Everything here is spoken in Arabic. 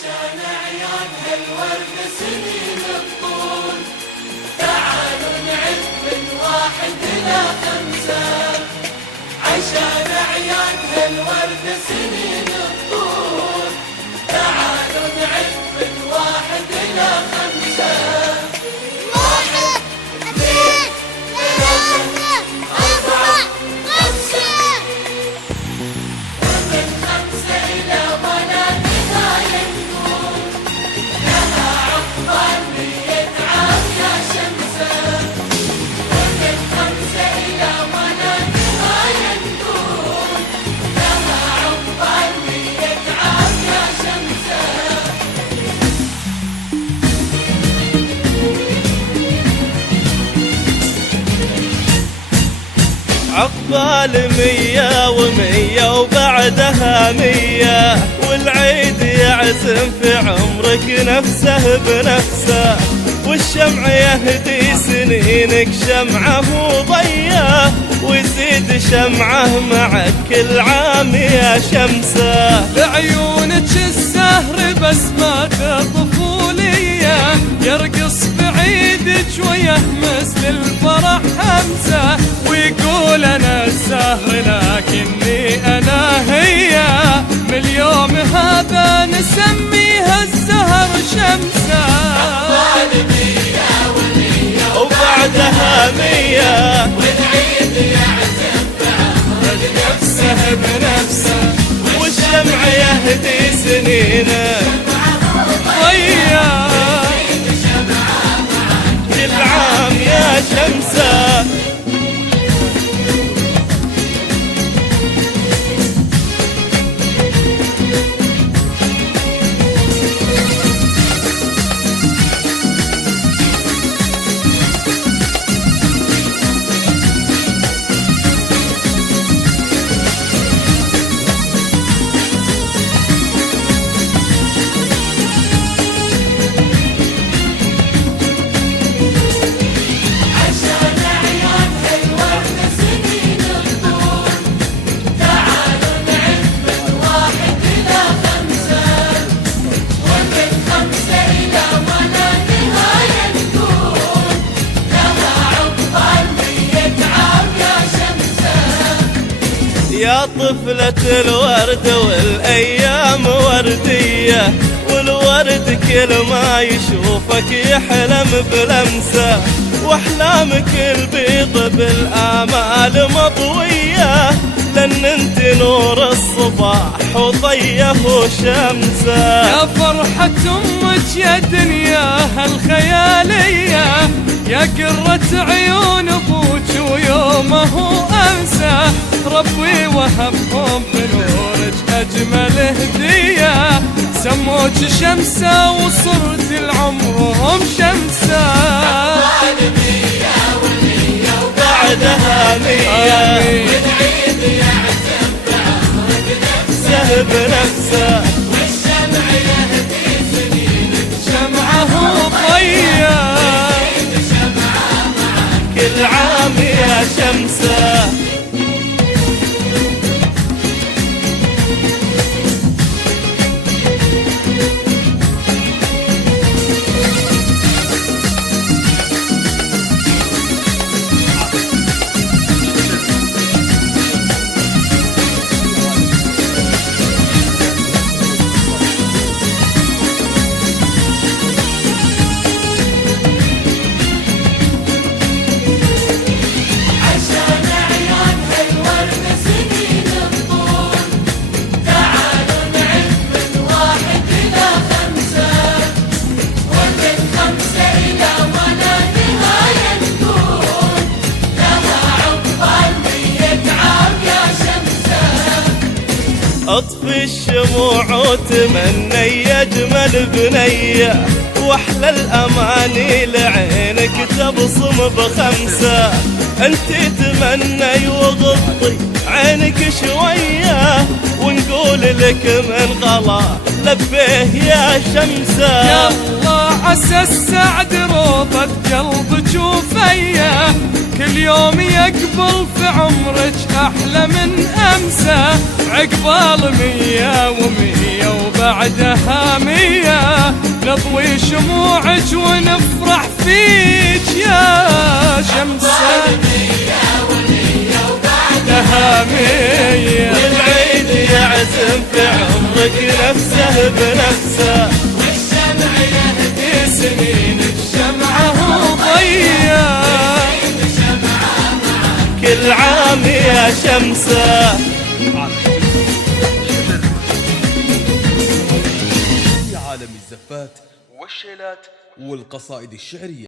عشان أعياد هالورد سنين الطول، تعالوا نعد من 1 إلى 5. عشان أعياد هالورد سنين الطول، تعالوا نعد من 1 إلى 5. 1 2 3 4 5. ومن 5 إلى ما لا نهاية نقول لها عقبال 100 عام يا شمسة. ومن 5 إلى ما لا نهاية نقول لها عقبال 100 عام يا شمسة. عقبال 100 و100 وبعدها 100، والعيد يعزم في عمرك نفسه بنفسه، والشمع يهدي سنينك شمعه وضيه، ويزيد شمعه معك كل عام يا شمسه. بعيونك السهر بسمات طفولية، يرقص بعيدك ويهمس للفرح همسة، ويقول أنا السهر لكني أنا هي، من اليوم هذا نسميها السهر شمسة. عقبال 100 و100 وبعدها 100، والعيد يعزم في عمرك نفسه بنفسه، والشمع يهدي سنينك وياه كل عام يا شمسه. عشان أعياد هالورد سنين الطول، تعالوا نعد من 1 إلى 5. ومن 5 إلى ما لا نهاية نقول لها عقبال 100 عام يا شمسة. يا طفلة الورد والأيام وردية، والورد كل ما يشوفك يحلم بلمسة، وأحلامك البيض بالآمال مضوية، لأن انت نور الصباح وضيه شمسة. يا فرحة أمك يا دنياها الخيالية، يا قرة عيون أبوك ويومه أمسى، ربي وهبهم بنورك أجمل هدية، سموك شمسة وصرت لعمرهم شمسة. عقبال 100 و100 بعدها 100، والعيد يعزم في عمرك نفسه، سهب نفسه والشمع يهدي سنينك شمعه ضيّة كل عام يا شمسه. عشان أعياد هالورد سنين الطول، تعالوا نعد من 1 إلى 5. ومن 5 إلى ما لا نهاية نقول لها عقبال 100 عام يا شمسة. اطفي الشموع وتمني اجمل بنيه، واحلى الاماني لعينك تبصم ب5، انت تمني وغطي عينك شويه، ونقول لك من غلا لبيه يا شمسه. يا الله عسى السعد روضة قلبك وفيه، كل يوم يقبل في عمرك أحلى من أمسه، عقبال 100 و100 وبعدها 100 نضوي شموعك ونفرح فيك يا شمسة. 100 و100 وبعدها 100 والعيد يعزم في عمرك نفسه بنفسه، والشمع يهدي سنينك شمعه وضيّة كل عام يا شمسة. في عالم الزفات والشيلات والقصائد الشعرية.